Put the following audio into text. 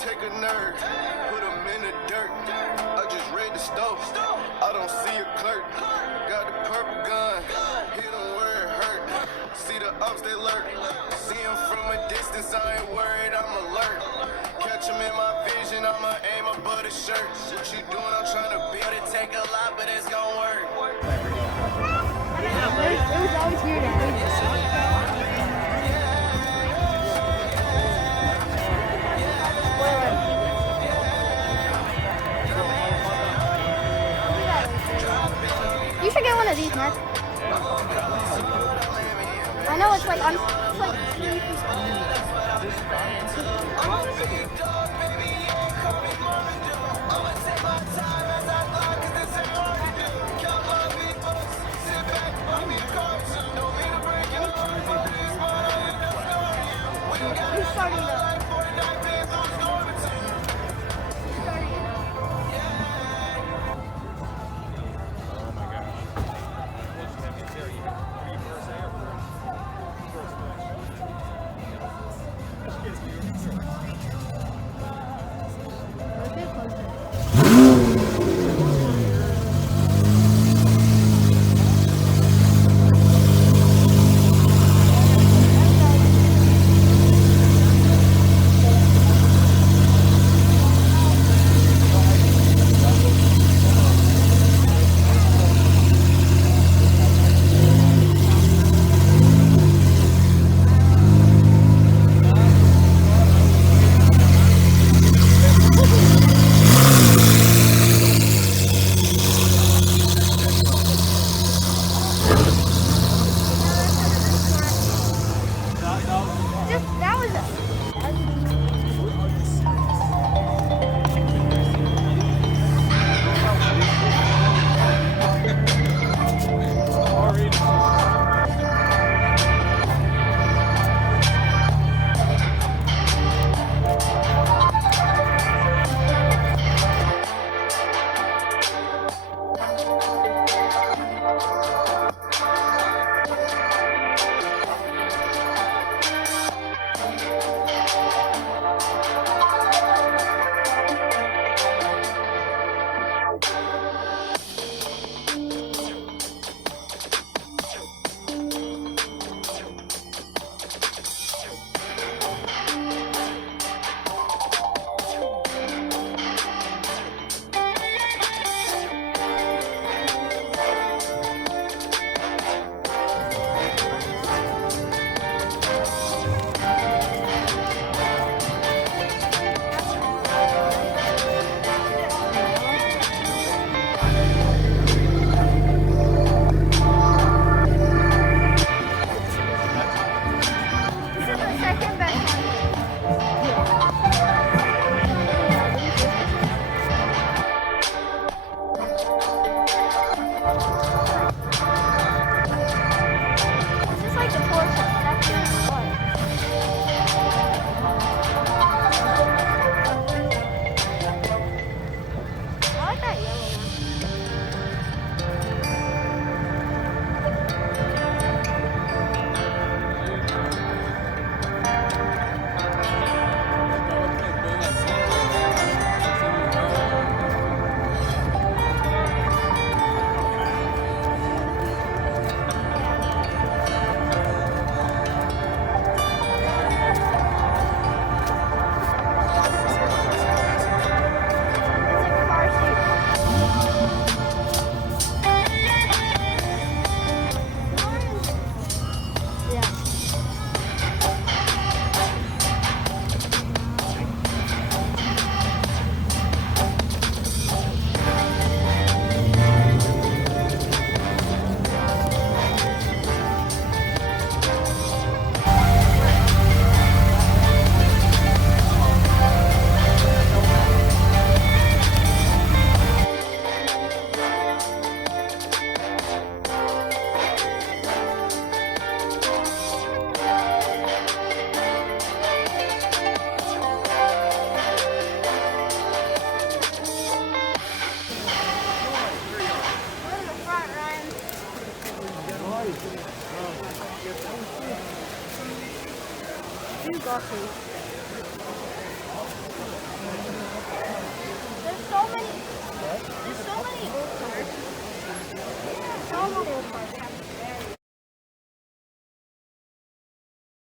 take a nerd, put him in the dirt. I just read the stove, I don't see a clerk. Got the purple gun, hit him where it hurt. See the ups, they lurk. See him from a distance, I ain't worried, I'm alert. Catch him in my vision, I'ma aim above the shirt. What you doing? I'm trying to build it, take a lot, but it's gon' work. It was always weird. You should get one of these, Mark. I know it's like You're starting to. Do golf. don't want to park.